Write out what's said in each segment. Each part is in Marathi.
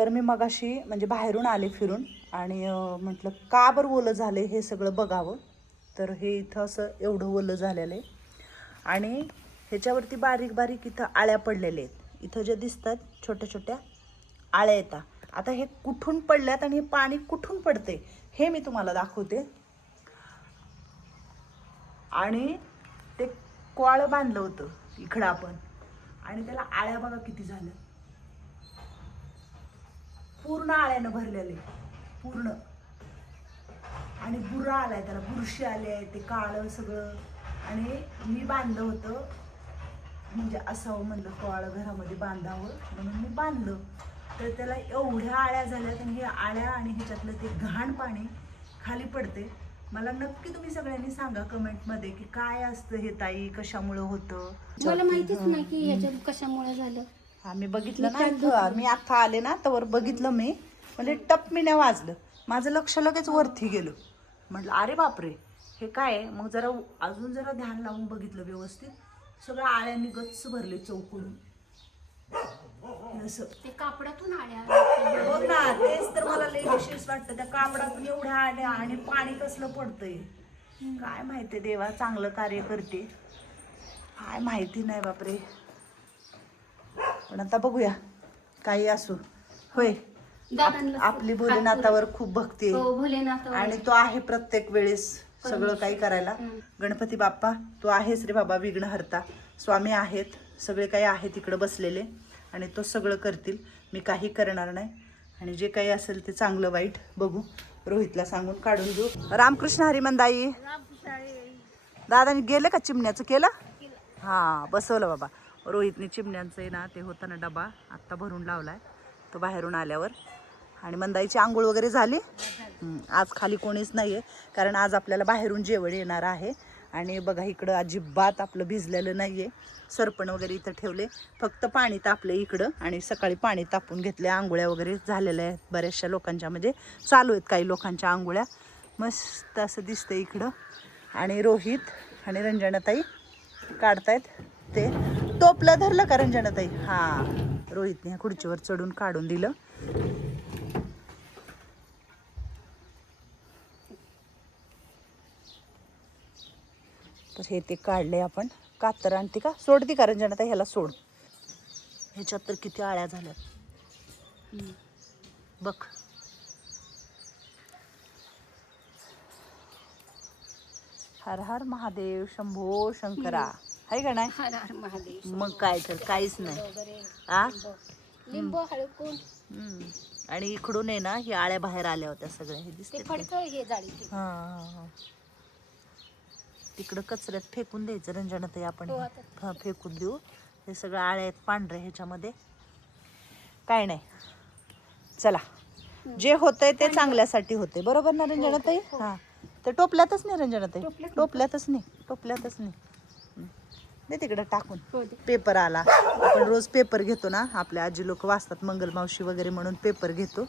तर मी मगाशी म्हणजे बाहेरून आले फिरून आणि म्हटलं का बरं ओलं झालं हे सगळं बघावं. तर हे इथं असं एवढं ओलं झालेलं आहे आणि ह्याच्यावरती बारीक बारीक इथं आळ्या पडलेल्या आहेत. इथं जे दिसतात छोट्या छोट्या आळ्या येतात. आता हे कुठून पडल्यात आणि हे पाणी कुठून पडते हे मी तुम्हाला दाखवते. आणि ते कोळं बांधलं होतं इकडं आपण आणि त्याला आळ्या बघा किती झाल्या. पूर्ण आळ्यानं भरलेले पूर्ण. आणि बुरा आलाय त्याला, बुरशी आले आहे, ते काळं सगळं. आणि मी बांधलं होतं म्हणजे असावं म्हणलं कोळं घरामध्ये बांधावं म्हणून मी बांधलं. तर त्याला एवढ्या आळ्या झाल्यात आणि हे आळ्या आणि ह्याच्यातलं ते घाण पाणी खाली पडते. मला नक्की तुम्ही सगळ्यांनी सांगा कमेंटमध्ये की काय असतं हे ताई, कशामुळं होतं. मला माहितीच नाही की ह्याच्यात कशामुळे झालं. हा मी बघितलं ना, मी आता आले ना तर बघितलं मी, म्हणजे टपमिण्या वाजलं. माझं लक्ष लगेच वरती गेलं. म्हटलं अरे बापरे हे काय आहे. मग जरा अजून जरा ध्यान लावून बघितलं व्यवस्थित, सगळं आळ्यांनी गच्च भरले चौकडून. ते कापडातून आल्या बघ ना, तेच तर मला लई विशेष वाटतं. त्या कापडातून एवढ्या आल्या आणि पाणी कसलं पडतंय काय माहिती. देवा चांगलं कार्य करते काय माहिती नाही बापरे. पण आता बघूया काही असो. होय आपली भोलेनाथावर खूप भक्ती आहे आणि तो आहे प्रत्येक वेळेस सगळं काही करायला. गणपती बाप्पा तो आहेच रे बाबा, विघ्नहर्ता. स्वामी आहेत, सगळे काही आहेत इकडं बसलेले आणि तो सगळं करतील. मी काही करणार नाही आणि जे काही असेल ते चांगलं वाईट बघू. रोहितला सांगून काढून देऊ. रामकृष्ण हरिमंदाई. दादाने गेलं का चिमण्याचं केलं? हा बसवलं बाबा. रोहितने चिमण्यांचं आहे ना ते होतं ना डबा आत्ता भरून लावलाय तो बाहेरून आल्यावर. आणि मंदाईची आंघोळ वगैरे झाली. आज खाली कोणीच नाही आहे कारण आज आपल्याला बाहेरून जेवण येणार आहे. आणि बघा इकडं अजिबात आपलं भिजलेलं नाही आहे. सरपण वगैरे इथं ठेवले, फक्त पाणी तापले इकडं आणि सकाळी पाणी तापून घेतले. आंघोळ्या वगैरे झालेल्या आहेत बऱ्याचशा लोकांच्या, म्हणजे चालू आहेत काही लोकांच्या आंघोळ्या. मस्त असं दिसतं इकडं. आणि रोहित आणि रंजनाताई काढतायत. ते टोपलं धरलं का रंजनाताई? हां रोहितने खुर्चीवर चढून काढून दिलं. तर हे ते काढले आपण. कातर आणते का? सोडती का रंजनाताई? ह्याला सोड. ह्याच्यात तर किती आळ्या झाल्यात बघ. हर हर महादेव शंभो शंकरा. आहे का नाही? हर हर महादेव. मग काय तर काहीच नाही. आ लिंबू हळकून आणि इकडून आहे ना ही आळ्या बाहेर आल्या होत्या सगळ्या. हे दिसते फडकं हे जाळी. हा तिकडं कचऱ्यात फेकून द्यायचं रंजनाताई आपण. फेकून देऊ. हे सगळं आळ्या आहेत पांढऱ्या ह्याच्यामध्ये. काय नाही, चला जे होतंय ते चांगल्यासाठी होते. बरोबर ना रंजनाताई? हा तर टोपल्यातच नाही रंजनाताई, टोपल्यातच नाही. दे तिकडं टाकून. पेपर आला. आपण रोज पेपर घेतो ना, आपल्या आजी लोक वाचतात मंगलमावशी वगैरे म्हणून पेपर घेतो.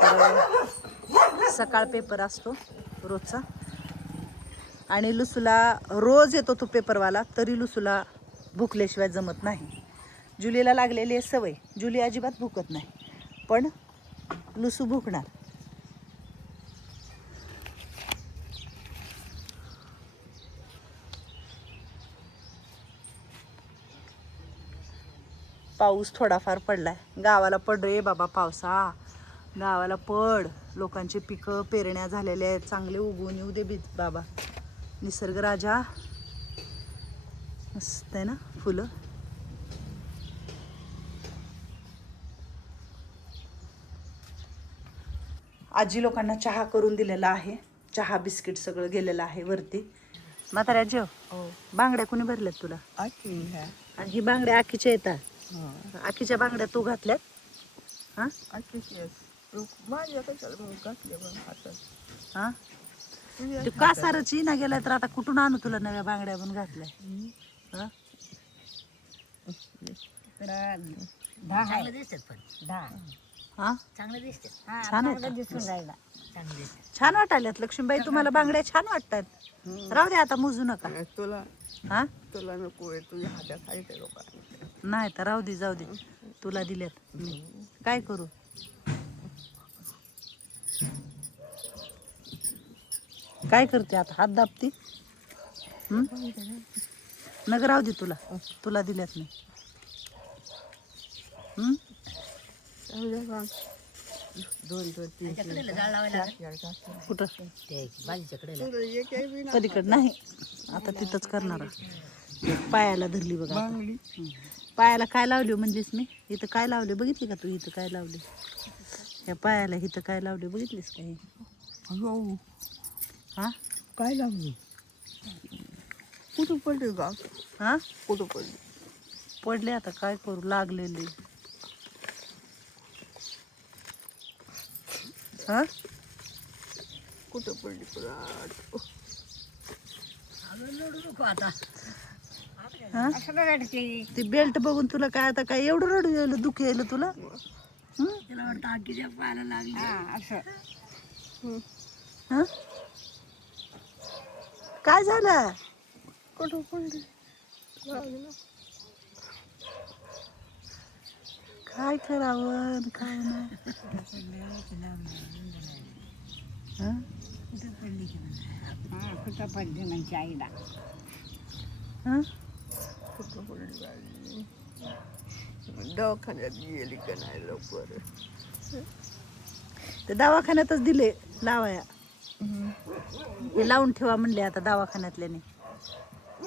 तर सकाळ पेपर असतो रोजचा आणि लुसूला रोज येतो तो पेपरवाला, तरी लुसूला भुकल्याशिवाय जमत नाही. जुलीला लागलेली आहे सवय, जुली अजिबात भुकत नाही पण लुसू भुकणार. पाऊस थोडाफार पडलाय. गावाला पड रे बाबा पावसा, गावाला पड. लोकांचे पिकं पेरण्या झालेल्या आहेत, चांगले उगवून येऊ दे बाबा. निसर्ग राजा मस्त आहे ना फुलं. आजी लोकांना चहा करून दिलेला आहे. चहा बिस्किट सगळं गेलेलं आहे वरती. म्हाताऱ्या जेव. बांगड्या कोणी भरल्यात तुला? आणि ही बांगड्या आखीच्या येतात. आखीच्या बांगड्या तू घातल्यात? हा हा तू कासारची ना गेलाय तर आता कुठून आणू तुला नव्या बांगड्या पण घातल्या? चांगलं दिसतात पण हा चांगलं दिसतात. छान आहेत. दिसून राहिला चांगलं दिसतात. छान वाटायल्यात लक्ष्मीबाई. तुम्हाला बांगड्या छान वाटतात. राहू दे आता, मोजू नका. हा तुला नको आहे, तुझ्या हातात आहे ते लोक. नाही तर राहू दे, जाऊ दे. तुला दिल्यात काय करू. काय करते आता? हात दाबते. नग राहू दे तुला. तुला दिल्यात नाही. कुठं पलीकड नाही. आता तिथंच करणार. पायाला धरली बघा. पायाला काय लावले म्हणलीस मी? इथं काय लावले बघितली का तू? इथं काय लावले? या पायाला इथं काय लावले बघितलीस का? हा काय लागली? कुठं पडले का? हा कुठं पडले? पडले. आता काय करू? लागलेले. हा कुठं पडली पुरात? नको आता. हा असं रडते. ती बेल्ट बघून तुला काय आता काय एवढं रडू यायला? दुःख यायला तुला? तिला वाटतं आगीच्या पायाला लागली. असं. हा काय झालं? कुठं पडली? लागलं. काय करावं आणि काय नाही? हा? कुठं पडली म्हणजे आईला. हा? कुठं पडली गाडी? दवाखान्यात गेली का नाही लवकर? ते दवाखान्यातच दिले लावाया. हे लावून ठेवा म्हणले आता दवाखान्यातल्याने.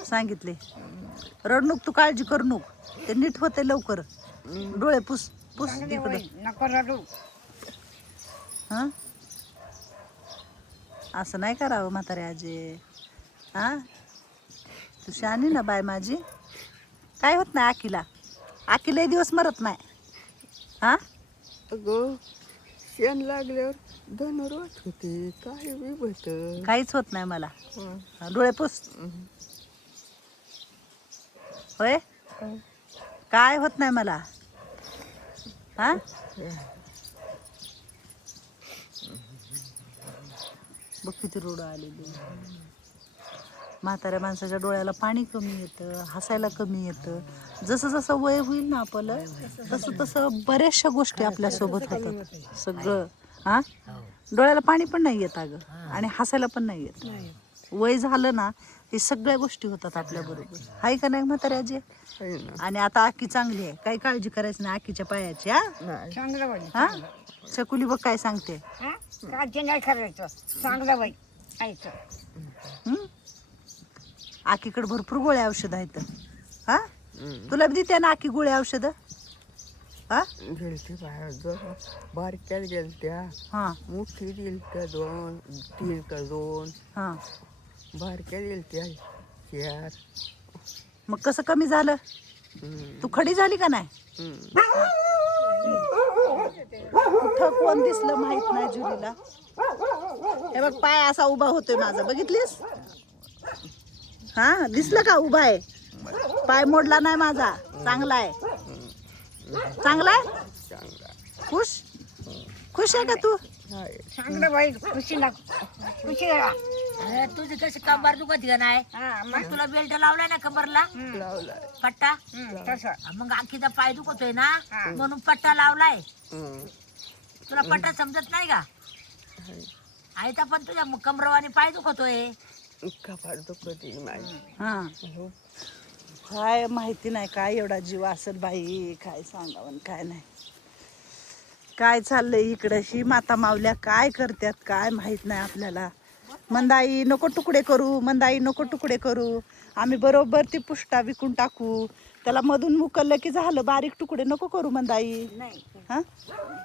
सांगितले रड नको तू, काळजी करू नको. ते नीट होते लवकर. डोळे पुस पुस तिकडं. नको रडू. हा असं नाही करावं म्हातारे आजी. हा तू शहाणी ना बाय माझी. काय होत नाही आकीला. आकीला दिवस मरत नाही. हा अगं शेण लागल्यावर धनुर्वात होते. काय बी होत. काहीच होत नाही मला. डोळे पुस. होय काय होत नाही मला. हा बघ किती रोड आलेली. म्हाताऱ्या माणसाच्या डोळ्याला पाणी कमी येतं, हसायला कमी येतं. जसं जसं वय होईल ना आपलं तसं तसं बऱ्याचशा गोष्टी आपल्यासोबत होतात. सगळं हा डोळ्याला पाणी पण नाही येत अगं आणि हसायला पण नाही येत. वय झालं ना हे सगळ्या गोष्टी होतात आपल्या बरोबर. हाय का नाही म्हातारे आजी? आहे ना. आणि आता आकी चांगली आहे. काही काळजी करायची नाही आकीच्या पायाची. हा नाही. चांगलं बाई. हा शकुली बघ काय सांगते. काळजी नाही करायचं. चांगलं बाई ऐकतं. हम्म आकीकडे भरपूर गोळ्या औषध आहेत. हा तुला बी देते ना आकी गोळ्या औषध? हा गेलते बाहेर जरा बारक्यात गेलत्या. हा मोठी दिलत्या 2, 3 का 2. हा बारक्या दिलत्या 4. मग कसं कमी झालं? तू खडी झाली का नाही? कुठं कोण दिसलं माहित नाही जुलीला. हे बघ पाय असा उभा होतोय माझा, बघितलीस? हा दिसलं का उभा आहे? पाय मोडला नाही माझा. चांगला आहे. चांगला आहे. खुश खुश आहे का तू? चांगलं बाई खुशी लाग. खुशी करा. तुझी कशी कंबर दुखत का नाही? मग तुला बेल्ट लावलाय ना कमरला लावलाय. पट्टा. तसं. मग आखीचा पाय दुखतोय ना म्हणून पट्टा लावलाय. तुला पट्टा समजत नाही का? आयता पण तुझ्या कमरवानी पाय दुखतोय. कपाट दुखती माझी. हा काय माहिती नाही काय एवढा जीव असेल बाई. काय सांगावं काय नाही. काय चाललंय इकडं. ही माता मावल्या काय करतात काय माहित नाही आपल्याला. मंदाई नको तुकडे करू, मंदाई नको तुकडे करू. आम्ही बरोबर ती पुष्टा विकून टाकू. त्याला मधून मुकललं की झालं. बारीक तुकडे नको करू मंदाई. हा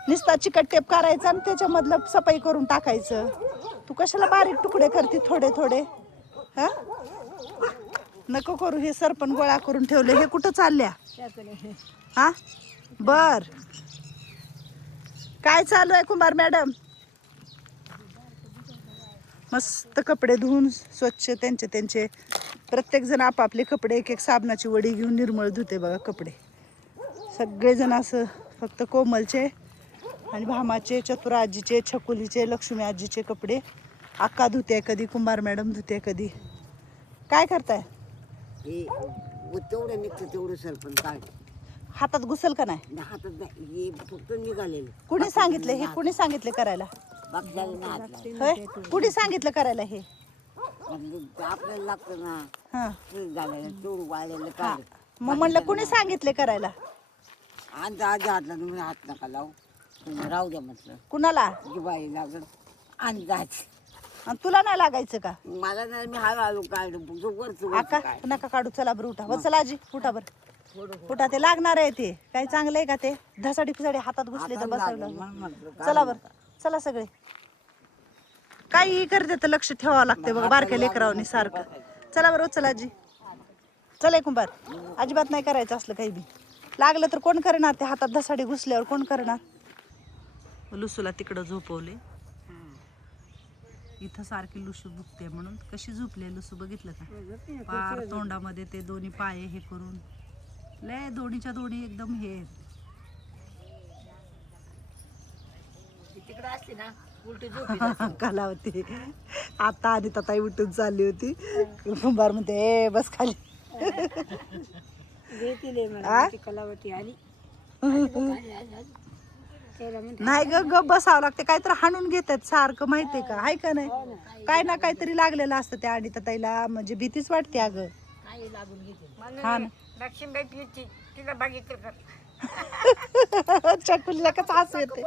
नुसता चिकट टेप करायचा आणि त्याच्यामधलं सफाई करून टाकायचं. तू कशाला बारीक तुकडे करते थोडे थोडे? हा नको करू. हे सरपण गोळा करून ठेवले. हे कुठं चालल्या? हा बर काय चालू आहे कुंभार मॅडम? मस्त कपडे धुवून स्वच्छ त्यांचे प्रत्येक जण आपापले कपडे एक एक साबणाची वडी घेऊन निर्मळ धुते बघा कपडे. सगळेजण असं फक्त कोमलचे आणि भामाचे, चतुरा आजीचे, छकुलीचे, लक्ष्मी आजीचे कपडे अक्का धुते कधी, कुंभार मॅडम धुते कधी. काय करताय? तेवढं निघतं तेवढं सरपण काय हातात घुसल का नाही? हातात नाही, हे फक्त निघालेलं कुणी सांगितलं हे? कुणी सांगितलं करायला? बाकीच्याला हात होय, कुणी सांगितलं करायला हे? आपल्याला लागतं ना हा, झालेलं चूड वाळलेलं हा. काढ. मग म्हणलं कुणी सांगितले करायला? अंदाज हातला तुम्ही हात नका लावू, तुम्ही राहू द्या म्हटलं. कुणाला? जी बाई लागल अंदाज. आणि तुला नाही लागायचं का? मला नाही, मी हळूहळू काढ वरच आका नका काढू, चला बरं उठा. हो चला आजी, उठा बरं, उठा. ते लागणार आहे ते. काही चांगलं आहे का ते? धसाडी फिसाडी हातात घुसले तर बसायला. चला बरं, चला सगळे. काही करते तर लक्ष ठेवावं लागते बघा बारक्या लेकरावनी सारखं. चला बरं, चला आजी, चला कुंभार. अजिबात नाही करायचं असलं काही बी. लागलं तर कोण करणार? ते हातात धसाडी घुसल्यावर कोण करणार? लुसूला तिकडं झोपवले. इथं सारखी लुसू भुकते म्हणून. कशी झोपले लुसू बघितलं का? पार तोंडामध्ये ते दोन्ही पाय हे करून लय दोन्हीच्या दोन्ही एकदम हे. तिकडे असली ना उलटी झोपी कलावती आता आणि ताई उठून चालली होती. कुंभार म्हणते ए बस खाली. आ? कलावती आली नाही ग, गप बसावं लागते. काहीतरी हाणून घेतात सारखं, माहितीये का? आहे का नाही? काय ना काहीतरी लागलेलं असतं त्या आणि ताईला. म्हणजे भीतीच वाटते अगं. काही लागून घेते. हा ना. लक्ष्मीबाई पिची तिला बघितलं तर चकुलीला कसं हसू येते.